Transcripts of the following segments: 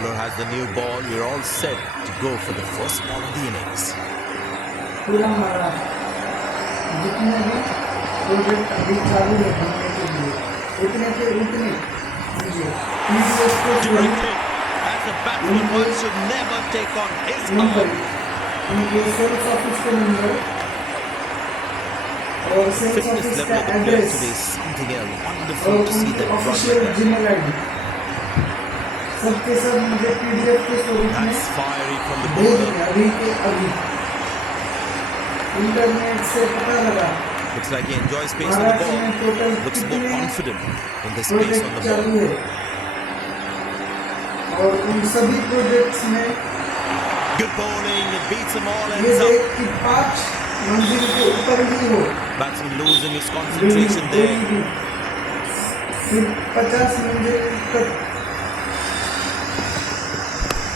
bowler has the new ball. We're all set to go for the first ball of the innings. पूरा हमारा जितने भी project अभी चालू है बनने के लिए उतने के उतने मुझे TDS को Directly, as a batsman, one should never take on his number arm. उनके सेल्स ऑफिस के नंबर और सेल्स Fitness ऑफिस level का of the players address today is something else. और Wonderful to see उनकी them run official like that. Gmail ID सबके सब मुझे PDF के स्वरूप में That's fiery from the भेज bowler. दिया अभी के अभी इंटरनेट से पता लगा Looks like he enjoys pace on the Maharashtra में ball. टोटल Looks more कितने confident in the space on project the चालू ball. है और उन सभी प्रोजेक्ट्स में Good bowling. It beats them all. ये Ends देख up. कि 5 मंजिल के ऊपर ही हो Batsman losing his concentration there. फिर 50 मंजिल तक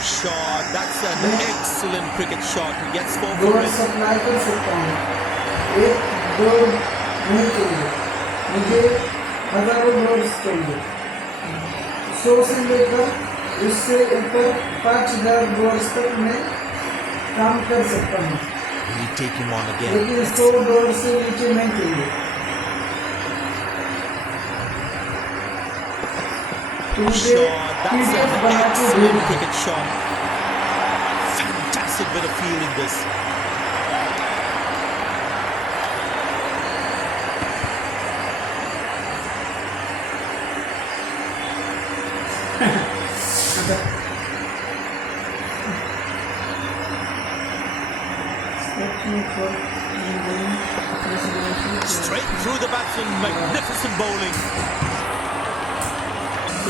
Shot. That's an excellent cricket shot. He gets 4 for दौड़ it. सप्लाई कर सकता हूँ एक दौड़ नहीं चाहिए मुझे हजारों दौड़ चाहिए 100 से लेकर उससे ऊपर 5000 दौड़ तक मैं काम कर सकता हूँ Will he take him on again? लेकिन 100 दौड़ से नीचे नहीं चाहिए तो मुझे Shot. That's PDF an बना के excellent भेज दो cricket shot. Fantastic bit of feel in this. Straight through the batsman. Magnificent bowling.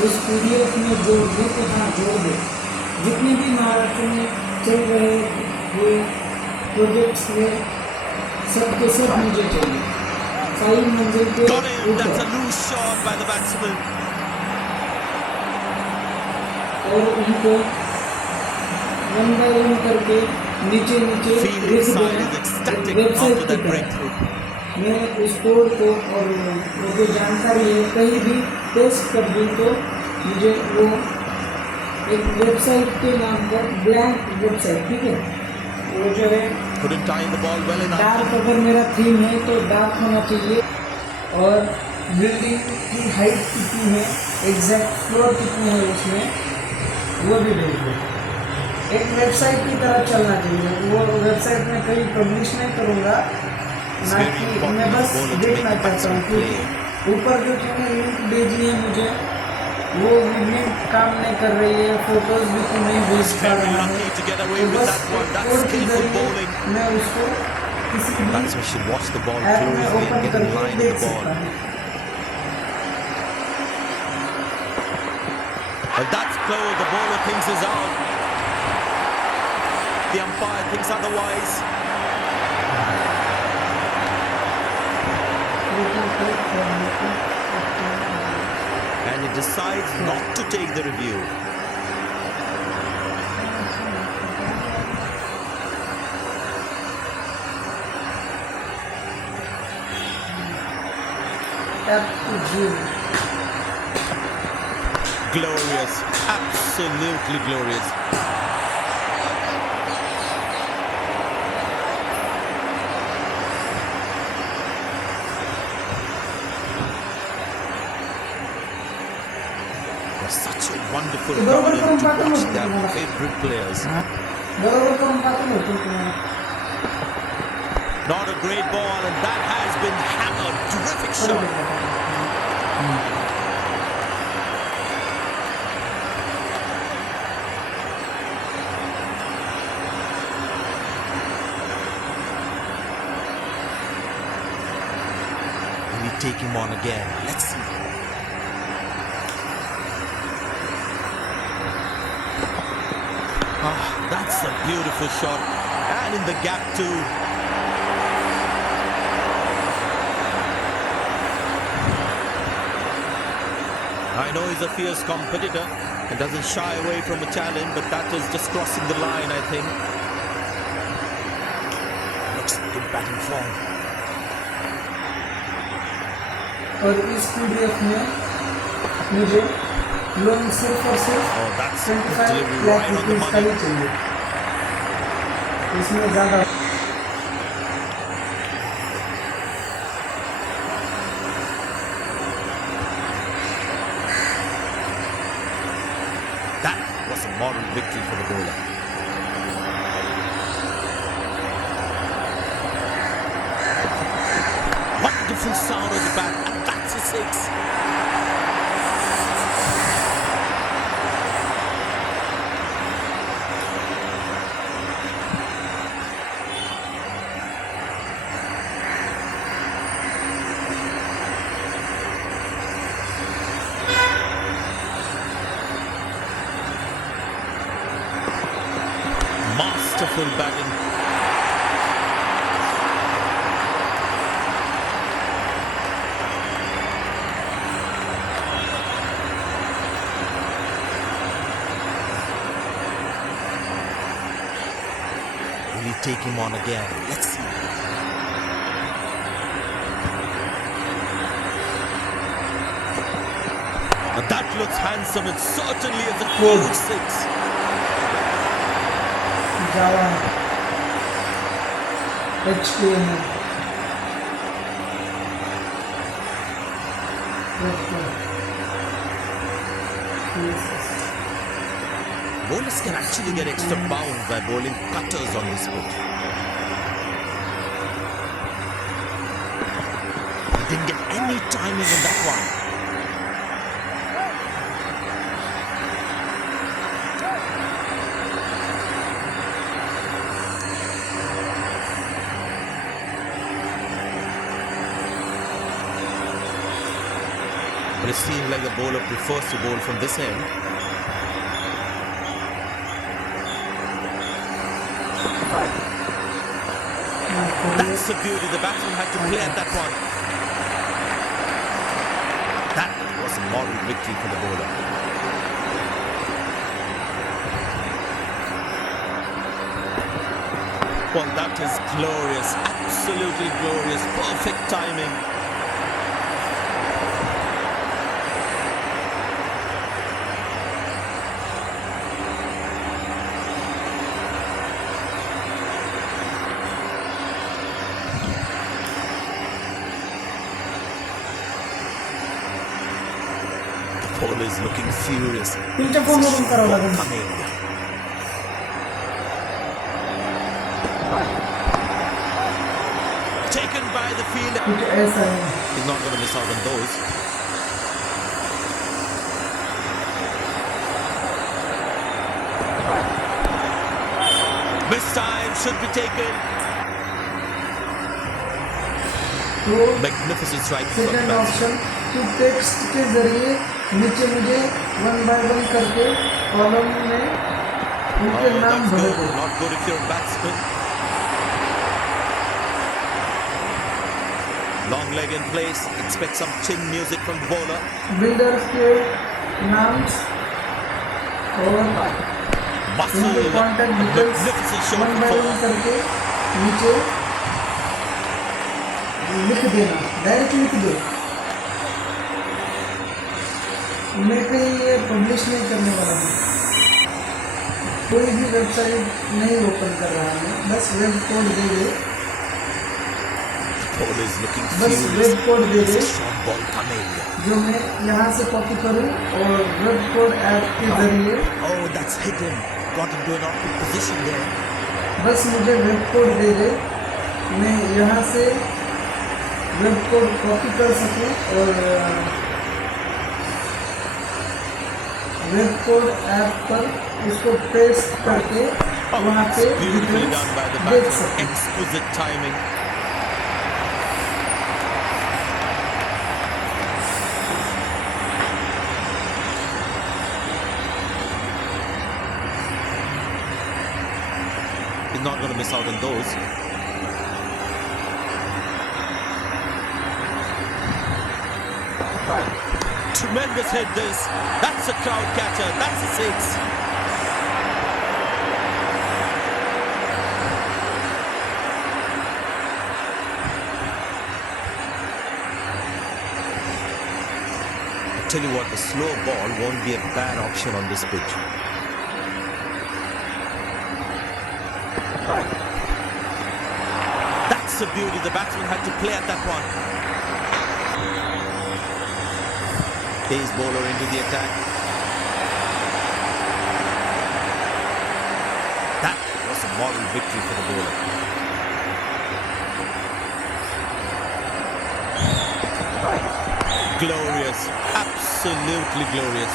इस PDF में जोड़ दे तो हाँ जोड़ दे जितने भी महाराष्ट्र में चल रहे ये प्रोजेक्ट्स में सब के सब मुझे चाहिए 5 मंजिल के Got him. That's a ऊपर loose shot by the batsman. और उनको 1 बाय 1 करके नीचे नीचे Field लिख inside देना is ecstatic वेबसाइट after की that तरह breakthrough. मैं उस कोड को और वो जो जानकारी है कहीं भी पेस्ट कर दूँ तो मुझे वो एक वेबसाइट के नाम पर ब्लैंक वेबसाइट ठीक है वो जो है Couldn't time the ball well enough. Dark अगर मेरा थीम है तो डार्क होना चाहिए और बिल्डिंग की हाइट कितनी है एग्जैक्ट फ्लोर कितनी है उसमें वो भी भेज दो एक वेबसाइट की तरह चलना चाहिए वो वेबसाइट में कहीं पब्लिश नहीं करूँगा ना कि मैं बस देखना चाहता हूँ कि ऊपर जो तुमने लिंक भेजी है मुझे वो भी लिंक काम नहीं कर रही है फोटोज भी तो नहीं भेज पा Very रहा है lucky to get away तो with बस that one. एक That's कोड के skillful जरिए bowling. मैं उसको किसी भी Batsman should watch the ball app में closely and open get in करके line with देख the सकता ball. हूँ But that's close. The bowler thinks is out. The umpire thinks otherwise. And he decides not to take the review. Tap to Glorious. Absolutely glorious. Was such a wonderful government to watch their favorite players. बरोबर करून पाहतो ना तुम्हाला Not a great ball, and that has been hammered. Terrific shot. Will he take him on again? Let's see. Ah, that's a beautiful shot. And in the gap too. I know he's a fierce competitor and doesn't shy away from a challenge, but that is just crossing the line, I think. Looks good batting form. और इस PDF में मुझे loan सिर्फ और सिर्फ Oh, that's 25 delivery lakh right on the rupees का money. ही चाहिए, इसमें ज़्यादा That was a moral victory for the bowler. Wonderful sound of the bat, and that's a six. Masterful batting. Will he take him on again? Let's see. Now that looks handsome. It certainly is a huge six. ज़्यादा है, HK है, Bowlers can actually get extra bounce by bowling cutters on this pitch. He didn't get any timing in that one. But it seems like the bowler prefers to bowl from this end. That's the beauty. The batsman had to play at that one. That was a moral victory for the bowler. Well, that is glorious. Absolutely glorious. Perfect timing. The bowler is looking furious. तुमच्या फोनवरून करावं लागेल. Coming. Taken by the fielder. कुछ ऐसा है, He's not going to miss out on those. This time should be taken. तो Magnificent strike from the second batsman. Option तो text के जरिए नीचे मुझे 1 by 1 करके कॉलम में उनके Oh, नाम that's भरे good. दो. Not good if you're a batsman. Long leg in place. Expect some chin music from the bowler. Builder के नाम और Muscle. उनके contact details Magnificent shot 1 from by 1 four. करके नीचे लिख देना, डायरेक्ट लिख दो. मैं कहीं ये पब्लिश नहीं करने वाला हूँ, कोई भी वेबसाइट नहीं ओपन कर रहा है, बस web code they they, The bowler is looking बस furious. Web code they It's they a short ball coming. जो मैं यहाँ से कॉपी करूँ और वेब कोड ऐप के जरिए Oh, that's hidden. Got into an awkward position there. बस मुझे वेब कोड दे दे, मैं यहाँ से वेब कोड कॉपी कर सकूँ और वेब कोड ऐप पर उसको पेस्ट करके वहाँ पे It's beautifully done by the देख batsman. सकूँ. Exquisite timing. He's not going to miss out on those. Tremendous hit this. That's a crowd catcher. That's a six. tell you what, the slow ball won't be a bad option on this pitch. That's a beauty. The batsman had to play at that one. Pace bowler into the attack. That was a moral victory for the bowler. Glorious, absolutely glorious.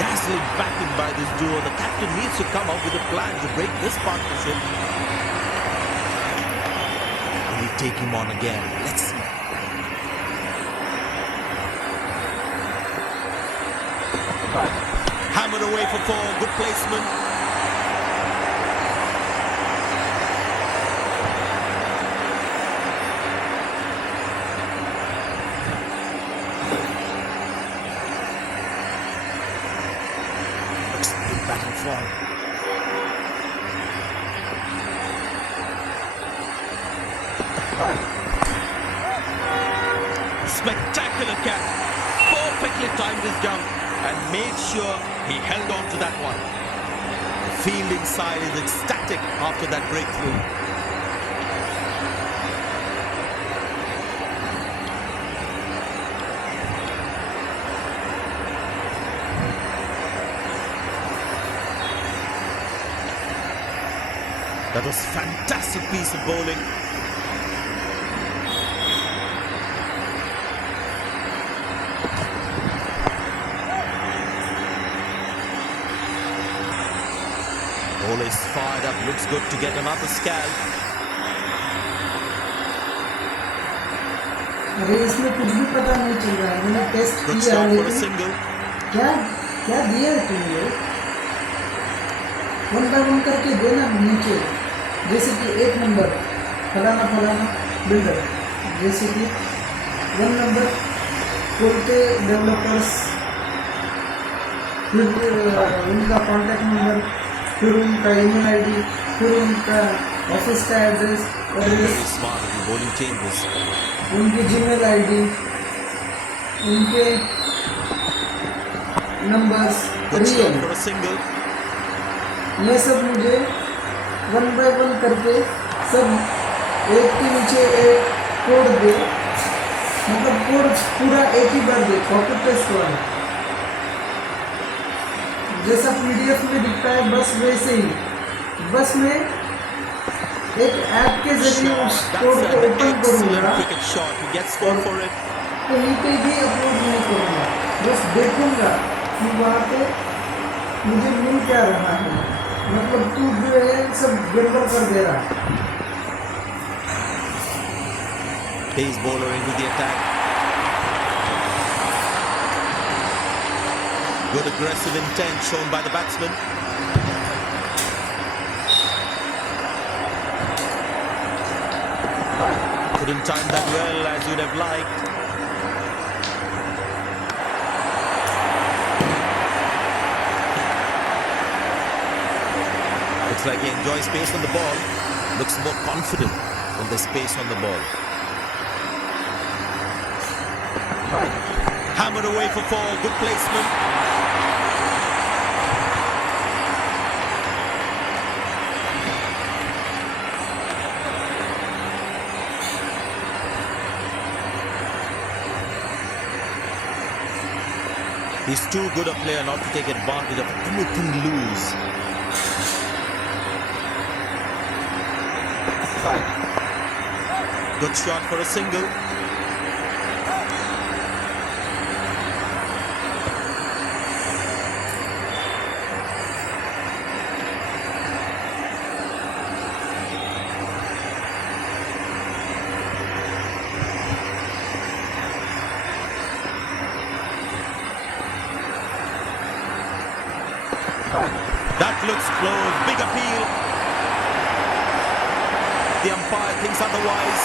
Dazzling batting by this duo. The captain needs to come up with a plan to break this partnership. Will he take him on again? Let's see. Hammered away for four. Good placement. Batting form. Spectacular catch. Perfectly timed his jump and made sure he held on to that one. The fielding side is ecstatic after that breakthrough. That was a fantastic piece of bowling. Bowler is fired up, looks good to get another scalp. अरे इसमें कुछ भी पता नहीं चल रहा है. मैंने टेस्ट Good किया stop for a लेकिन single. क्या क्या दिया है तुमने? वन बाय वन करके देना नीचे. जैसे कि एक नंबर फलाना फलाना बिल्डर, जैसे कि 1 नंबर कोलते डेवलपर्स, फिर उनका कॉन्टैक्ट नंबर, फिर उनका ईमेल आईडी, फिर उनका ऑफिस का एड्रेस और Very smart with the bowling changes. उनकी जीमेल आईडी, उनके numbers, Good stop real, for a single. ये सब मुझे 1 बाय 1 करके सब एक के नीचे एक कोड दे, मतलब कोड पूरा एक ही बार दे, कॉपी पेस्ट वाला, जैसा पीडीएफ में दिखता है बस वैसे ही. बस मैं एक ऐप के जरिए उस कोड That's को an ओपन करूँगा, excellent cricket shot. He gets scored for it. कहीं पे भी अपलोड नहीं करूँगा, बस देखूँगा कि वहाँ पे मुझे मिल क्या रहा है. मतलब तू जो है सब गड़बड़ कर दे रहा है. Pace bowler into the attack. Good aggressive intent shown by the batsman. Couldn't time that well as you'd have liked. Looks like he enjoys space on the ball. Looks more confident when there's space on the ball. Hammered away for four. Good placement. He's too good a player not to take advantage of anything loose. Good shot for a single. That looks close. Big appeal. The umpire thinks otherwise.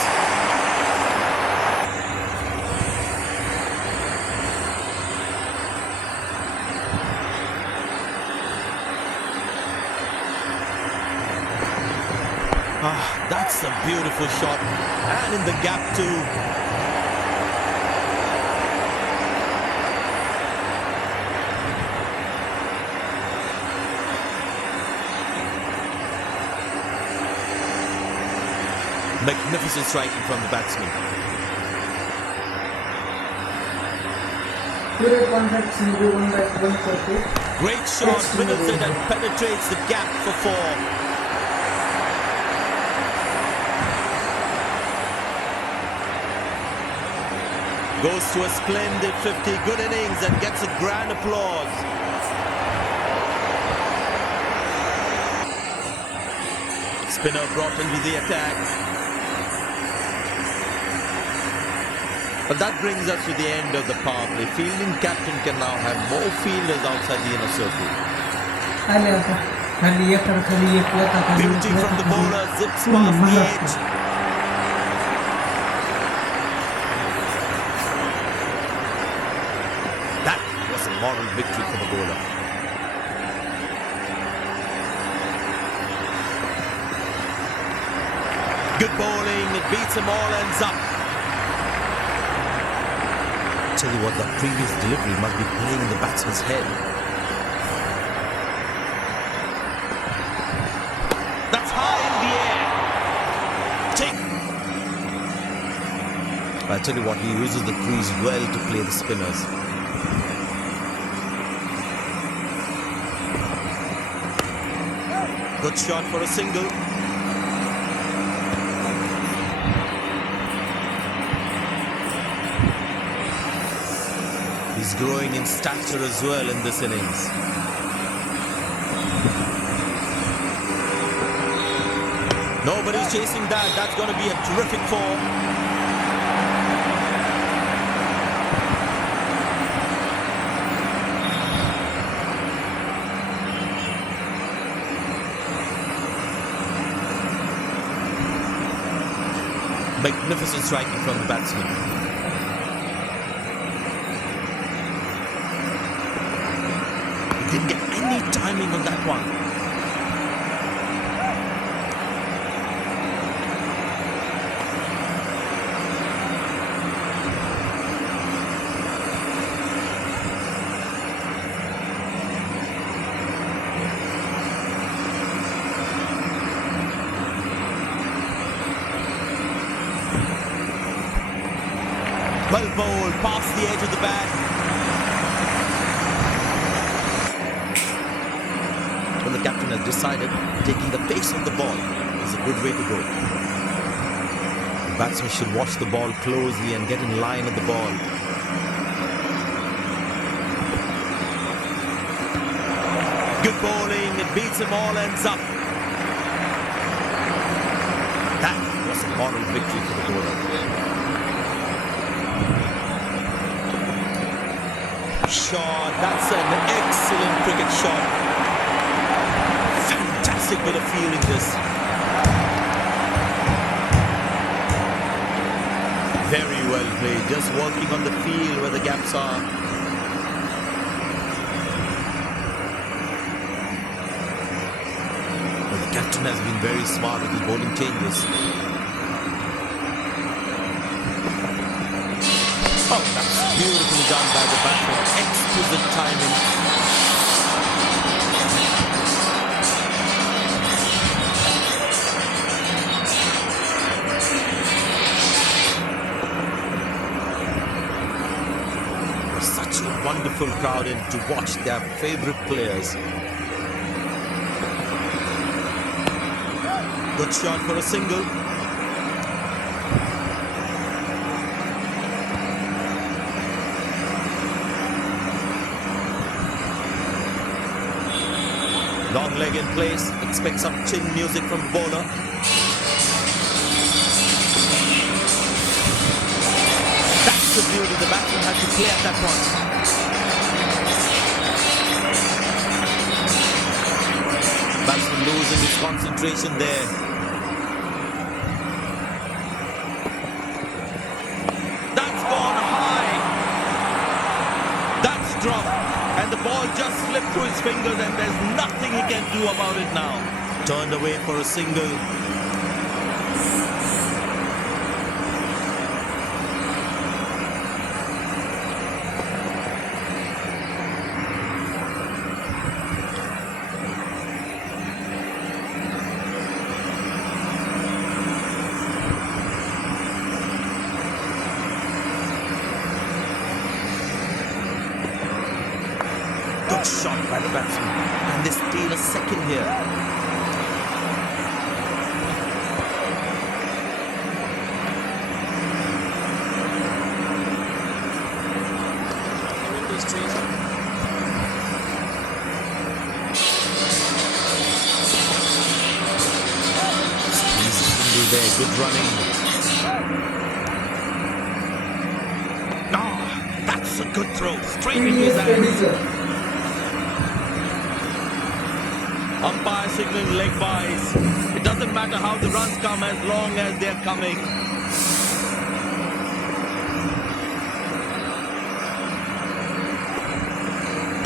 Ah, that's a beautiful shot. And in the gap too. Magnificent striking from the batsman. पूरे contract से जो one करके Great shot, middles it and penetrates the gap for 4. Goes to a splendid 50, good innings and gets a grand applause. Spinner brought into the attack. But that brings us to the end of the power play. Fielding captain can now have more fielders outside the inner circle. Beauty from the bowler, zips past the edge. That was a moral victory for the bowler. Good bowling, it beats them all, ends up. Tell you what, that previous delivery must be playing in the batsman's head. That's high in the air. Take. I tell you what, he uses the crease well to play the spinners. Good shot for a single. He's growing in stature as well in this innings. Nobody's chasing that. That's going to be a terrific form. Magnificent striking from the batsman. Didn't get any timing on that one. Well bowled, past the edge of the bat. Well, the captain has decided taking the pace of the ball is a good way to go. The batsman should watch the ball closely and get in line at the ball. Good bowling, it beats them all, ends up. That was a moral victory for the bowler. Shot, that's an excellent cricket shot. Fantastic bit of fielding this. Very well played, just working on the field where the gaps are. But the captain has been very smart with his bowling changes. Oh, that's beautifully done by the batsman. Exquisite timing. Such a wonderful crowd in to watch their favorite players. Good shot for a single. Long leg in place, expect some chin music from the bowler. That's the beauty, the batsman had to play at that point. Batsman losing his concentration there. That's gone high. That's dropped. And the ball just slipped through his fingers and there's nothing he can do about it now. Turned away for a single. the batsman. Can they steal a second here? There, good running. That's a good throw. Straight into his hands. Umpire signaling leg byes. It doesn't matter how the runs come as long as they're coming.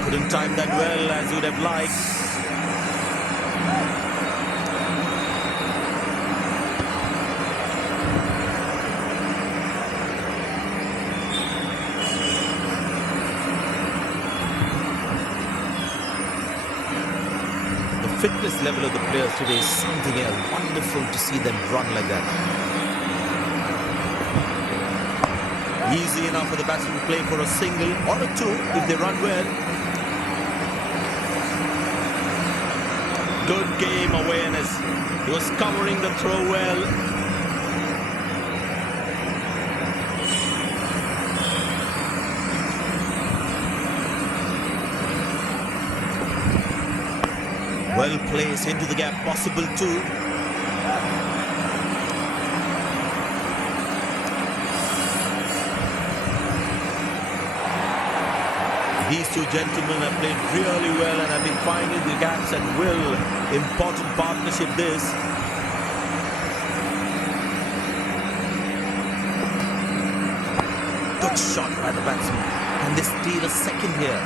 Couldn't time that well as you'd have liked. Fitness level of the players today is something else. Wonderful to see them run like that. Easy enough for the batsman to play for a single or a two if they run well. Good game awareness. He was covering the throw well. Well placed into the gap, possible too. These two gentlemen have played really well and have been finding the gaps at will. Important partnership this. Good shot by the batsman. Can they steal a second here?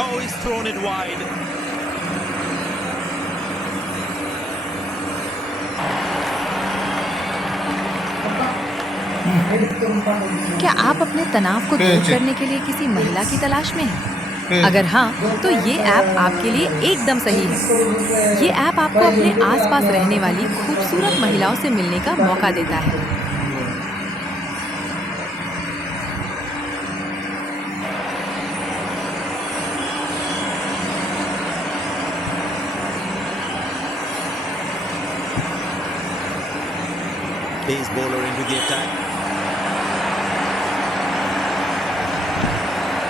Oh, he's thrown it wide. क्या आप अपने तनाव को दूर करने के लिए किसी महिला की तलाश में हैं? अगर हाँ, तो ये ऐप आपके लिए एकदम सही है। ये ऐप आपको अपने आसपास रहने वाली खूबसूरत महिलाओं से मिलने का मौका देता है। Pace bowler into the attack.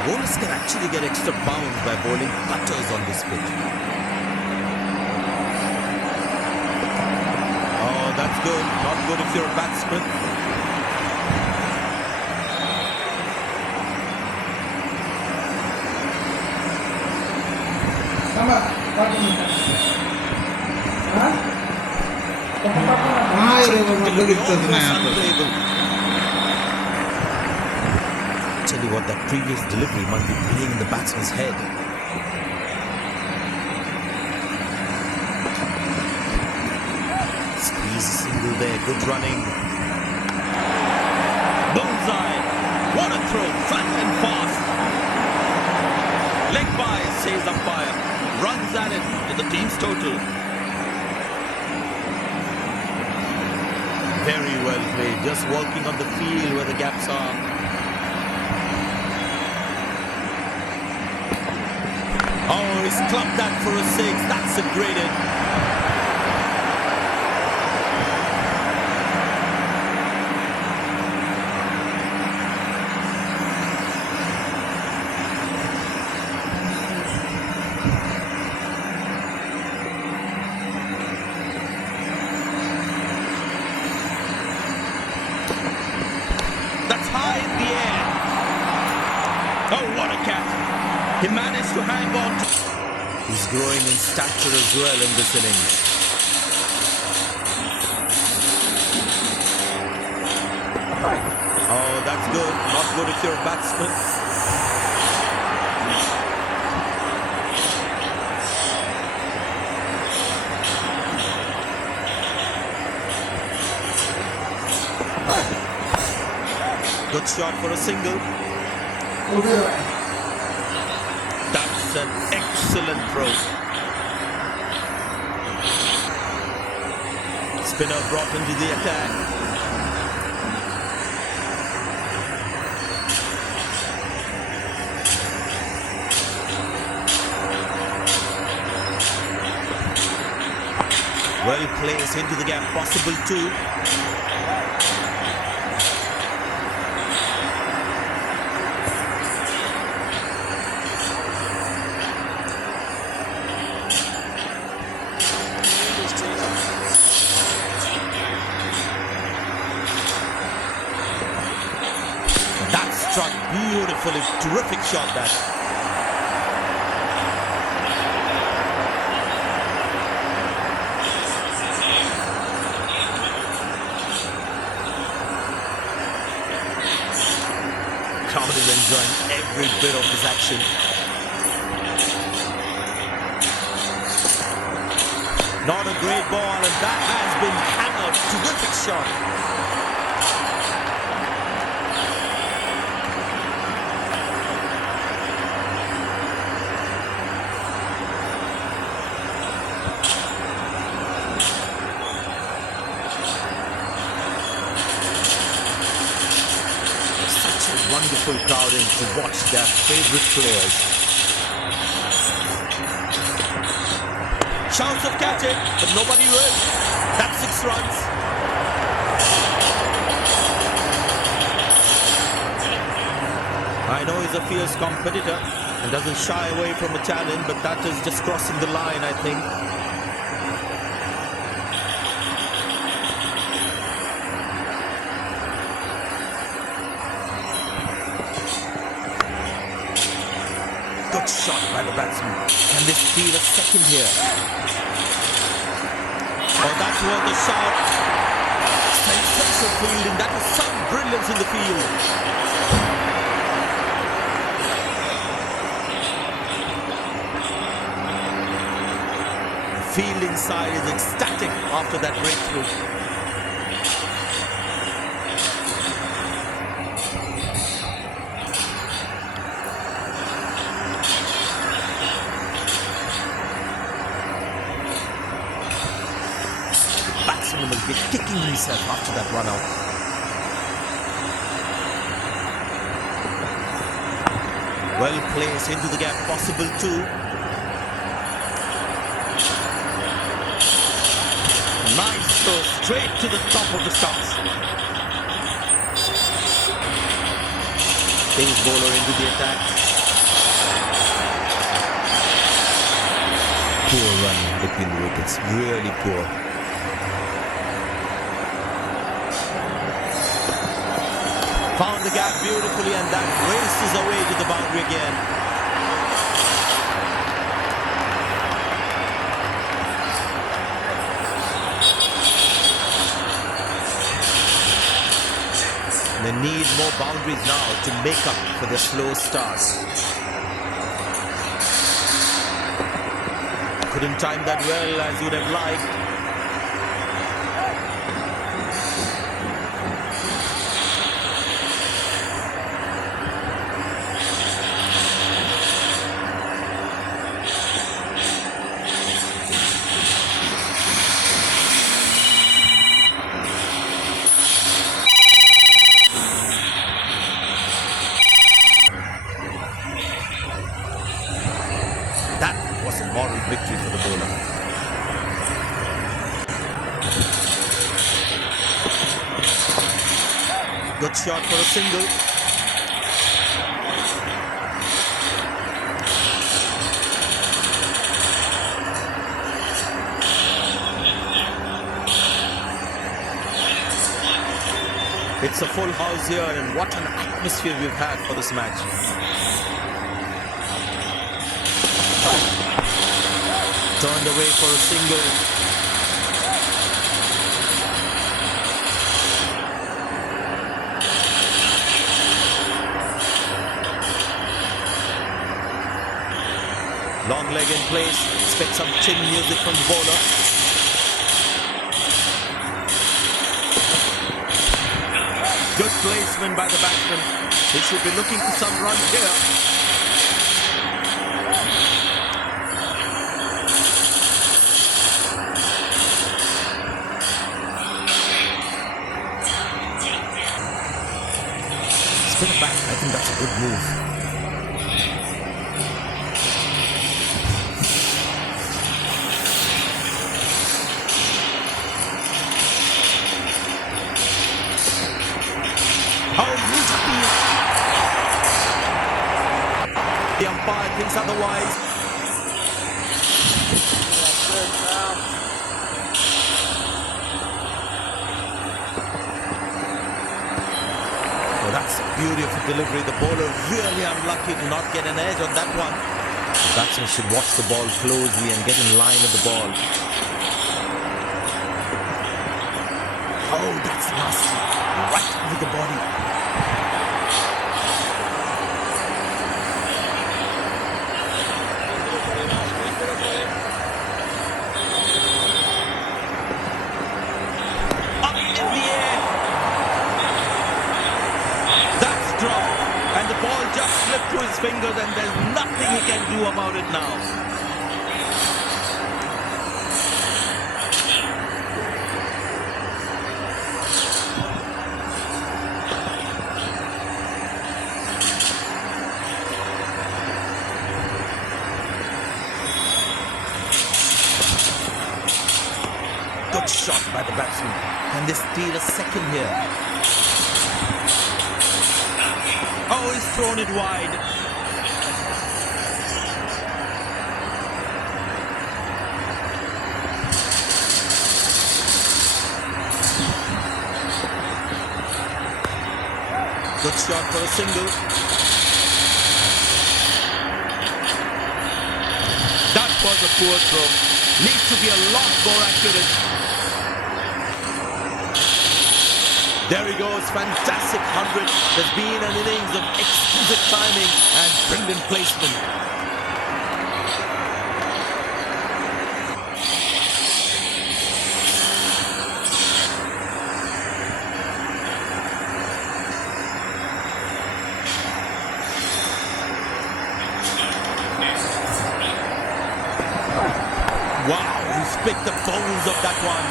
Bowlers can actually get extra bounce by bowling cutters on this pitch. Oh, that's good. Not good if you're a batsman. Tell you what, that previous delivery must be playing in the batsman's head. Squeeze a single there, good running. Bullseye! What a throw, flat and fast. Leg by, says umpire. Runs at it to the team's total. Very well played, just working on the field where the gaps are. Oh, he's clubbed that for a six. That's a great hit. That's high in the air. Oh, what a catch. He managed to hang on. He's growing in stature as well in this innings. Oh, that's good. Not good if you're a batsman. Good shot for a single. That's an excellent throw. Spinner brought into the attack. Well placed into the gap, possible two. That struck beautifully, terrific shot that. Crowd is enjoying every bit of this action. Not a great ball, and that has been hammered. Terrific shot. Wonderful crowd in to watch their favorite players. Chance of catching, but nobody will. That's 6 runs. I know he's a fierce competitor and doesn't shy away from a challenge, but that is just crossing the line, I think. Good shot by the batsman. Can they steal a second here? Oh, that was the shot. Sensational fielding. That was some brilliance in the field. The fielding side is ecstatic after that breakthrough. Will be kicking himself after that run out. Well placed into the gap, possible two. Nice throw straight to the top of the stumps. Pace bowler into the attack. Poor run between the wickets, really poor. Found the gap beautifully, and that races away to the boundary again. They need more boundaries now to make up for the slow starts. Couldn't time that well as you'd have liked. That was a moral victory for the bowler. Good shot for a single. It's a full house here, and what an atmosphere we've had for this match. Turned away for a single. Long leg in place. Expect some chin music from the bowler. Good placement by the batsman. He should be looking for some runs here. Spin it back. I think that's a good move. otherwise. Oh, that's a beautiful delivery. The bowler really unlucky to not get an edge on that one. The batsman should watch the ball closely and get in line with the ball. Oh, that's nasty. Right with the body. Up in the air. That's dropped. And the ball just slipped through his fingers and there's nothing he can do about it now. Good shot by the batsman. Can they steal a second here? Oh, he's thrown it wide. Good shot for a single. That was a poor throw. Needs to be a lot more accurate. There he goes, fantastic 100. There's been an innings of exquisite timing and brilliant placement. Wow, he's picked the bones of that one.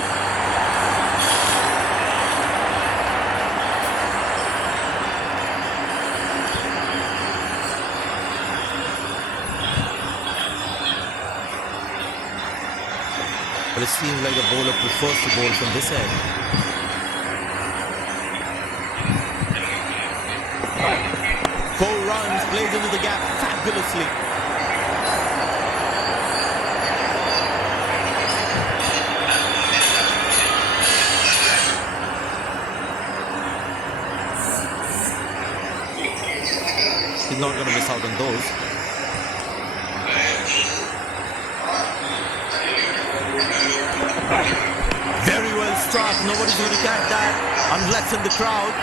But it seems like the bowler prefers to bowl from this end. Four runs, plays into the gap fabulously. He's not going to miss out on those. Very well struck. Nobody's going to catch that unless in the crowd.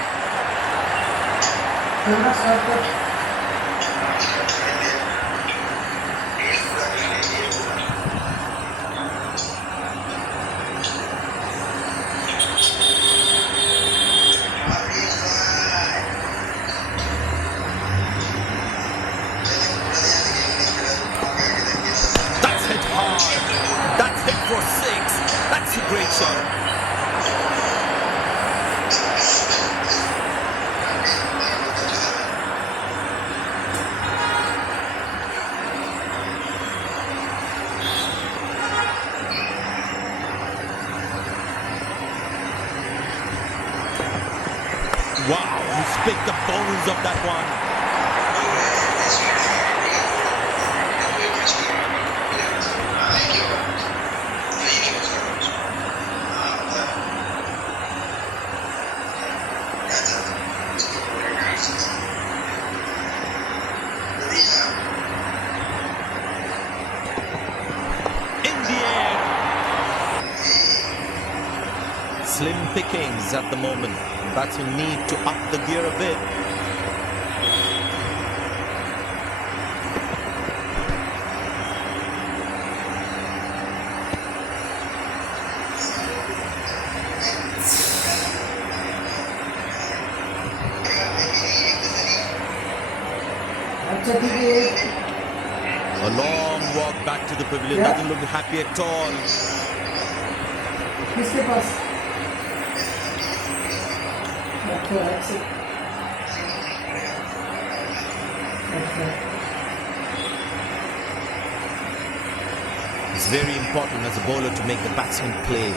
That's hit hard. That's hit for six. That's a great shot. Wow, he's picked the bones of that one. In the air. Slim pickings at the moment. Batsmen need to up the gear a bit. A long walk back to the pavilion. Doesn't look happy at all. किसके पास? अच्छा, अच्छा. It's very important as a bowler to make the batsman play.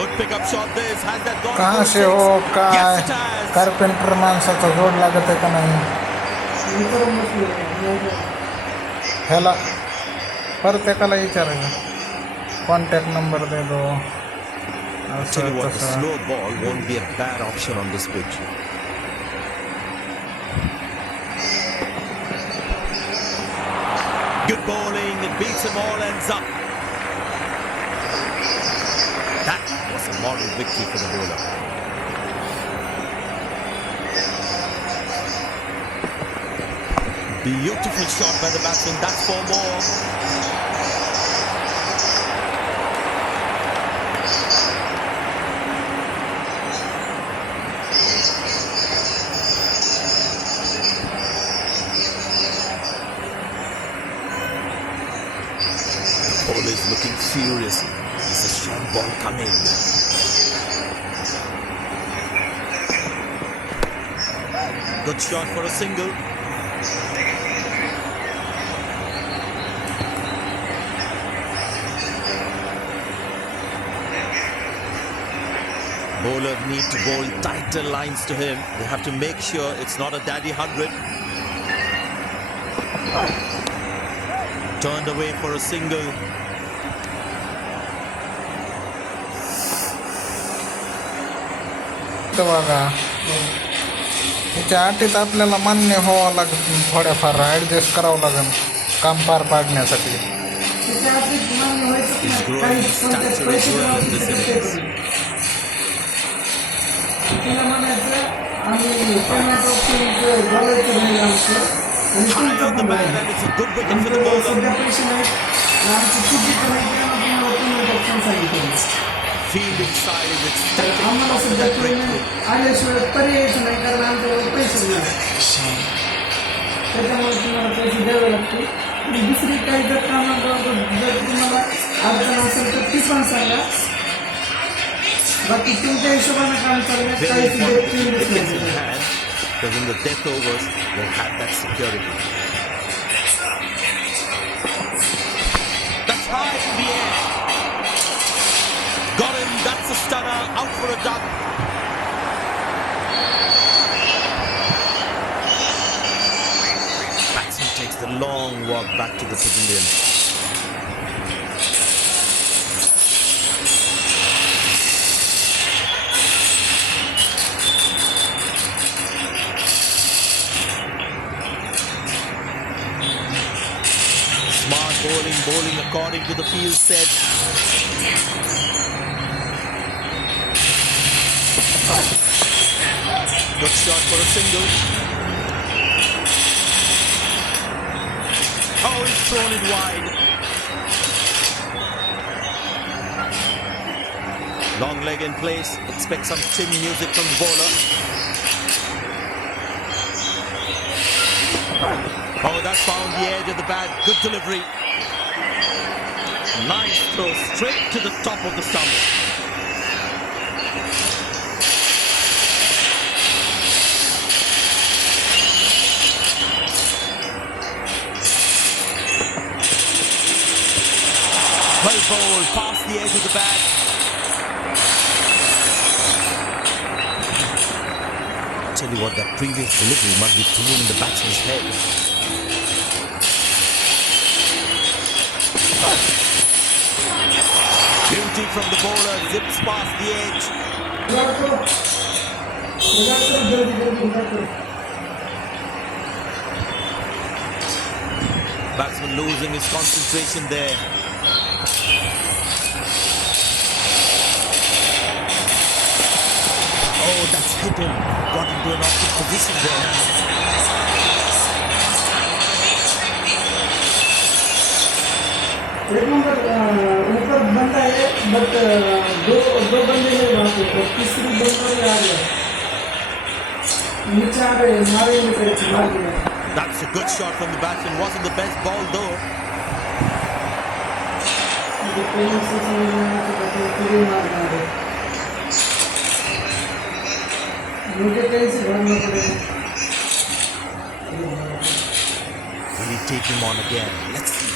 Good pickup shot this. Has that gone? कहाँ for से हो six? काय Yes, it has. Carpenter माणसाचा जोड लागत आहे का नाही नंतर म्हटलं ह्याला प्रत्येकाला विचारायचं कॉन्टॅक्ट नंबर दे दो Tell you असं what, the तसं slow ball won't be a bad option on this pitch. Good bowling, it beats them all, ends up. That was a moral victory for the bowler. Beautiful shot by the batsman, that's four more. Bowler is looking furious. It's a short ball coming. Good shot for a single. Bowler need to bowl tighter lines to him. They have to make sure it's not a daddy 100. Turned away for a single. तर बघा त्याच्या अटीत आपल्याला मान्य व्हावं लागेल थोड्याफार adjust करावं लागेल काम पार पाडण्यासाठी त्याच्या आधीच मान्य व्हायचं He's नाही. growing काही in कोणत्याच stature as पैसे well in लावून this तिथे innings. करू. तिला म्हणायचं आम्ही पेमेंट ऑप्शन बोलायचं नाही आमचं आणि High तुमचं on the पण bat बोलायचं. and it's a good wicket for the आमचं bowler. सध्या पैसे नाहीत आणि आमची चुकी पण आहे की आम्ही तुम्हाला पेमेंट ऑप्शन सांगितलं. Fielding side is ecstatic आम्हाला after सध्या that breakthrough. पेमेंट आल्याशिवाय पर्यायच नाही कारण आमच्याकडे पैसे नाही. त्याच्यामुळे तुम्हाला पैसे द्यावे लागतील आणि दुसरी काही जर कामाबाबत जर तुम्हाला अडचण असेल तर ती पण सांगा. बाकी तुमच्या हिशोबाने काम करण्यात Very काही important to keep सुद्धा wickets in नाही. hand because in the death overs they have that security. That's high in the air. Got him. That's a stunner. Out for a duck. Batsman takes the long walk back to the pavilion. Smart bowling according to the field set. Good shot for a single. Oh, he's thrown it wide. Long leg in place. Expect some chin music from the bowler. Oh, that's found the edge of the bat. Good delivery. Nice throw straight to the top of the stump. Well bowled past the edge of the bat. Tell you what, that previous delivery must be turning the batsman's head. Beauty from the bowler, zips past the edge. Batsman losing his concentration there. Oh, that's hit him. Got into an awkward position there. एक number ऊपर बंदा है but दो बंदे हैं वहाँ पे और तीसरी बंदा आ गया नीचे आ गए मारे में मार दिया. That's a good shot from the batsman. Wasn't the best ball though. मुझे पेमेंट से समझ में आया कि बच्चे पूरी मार रहे हैं. मुझे कहीं से भरना पड़ेगा. Will he take him on again? Let's see.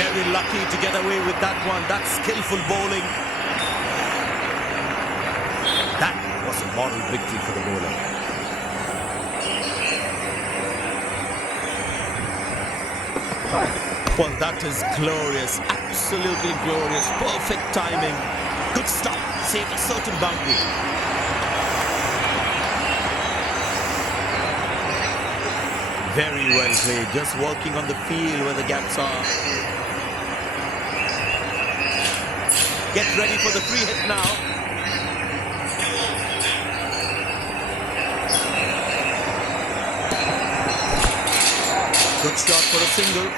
Very lucky to get away with that one. That's skillful bowling. That was a moral victory for the bowler. Well, that is glorious. Absolutely glorious. Perfect timing. Good stop. Saved a certain boundary. Very well played. Just working on the field where the gaps are. Get ready for the free hit now. Good shot for a single.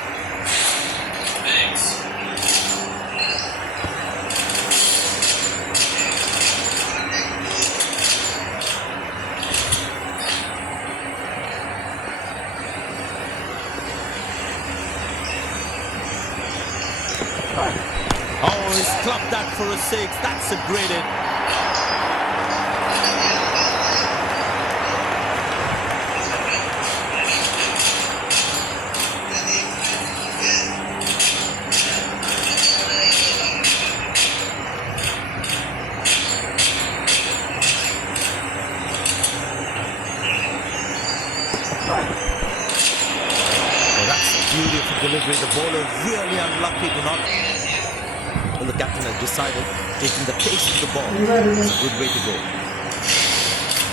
Oh, he's clubbed that for a six. That's a great hit. Oh, that's beautiful delivery. The bowler really unlucky to not. Well, the captain has decided taking the pace of the ball is a good way to go.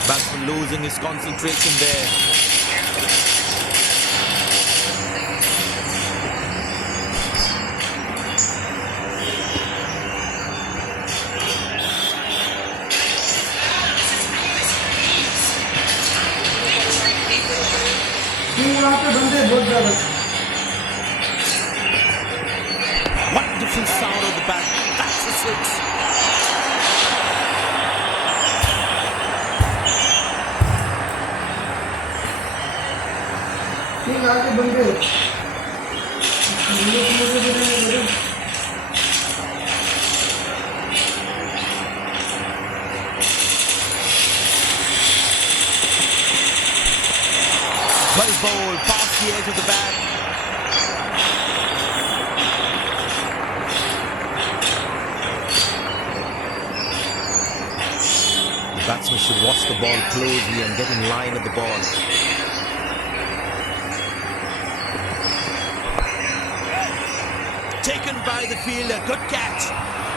Batsman losing his concentration there. वहाँ पे बंदे बहुत ज्यादा Wonderful sound of the bat. That's a six. तीन आके बंदे Well bowled past the edge of the bat. The batsman should watch the ball closely and get in line at the ball. Taken by the fielder. Good catch.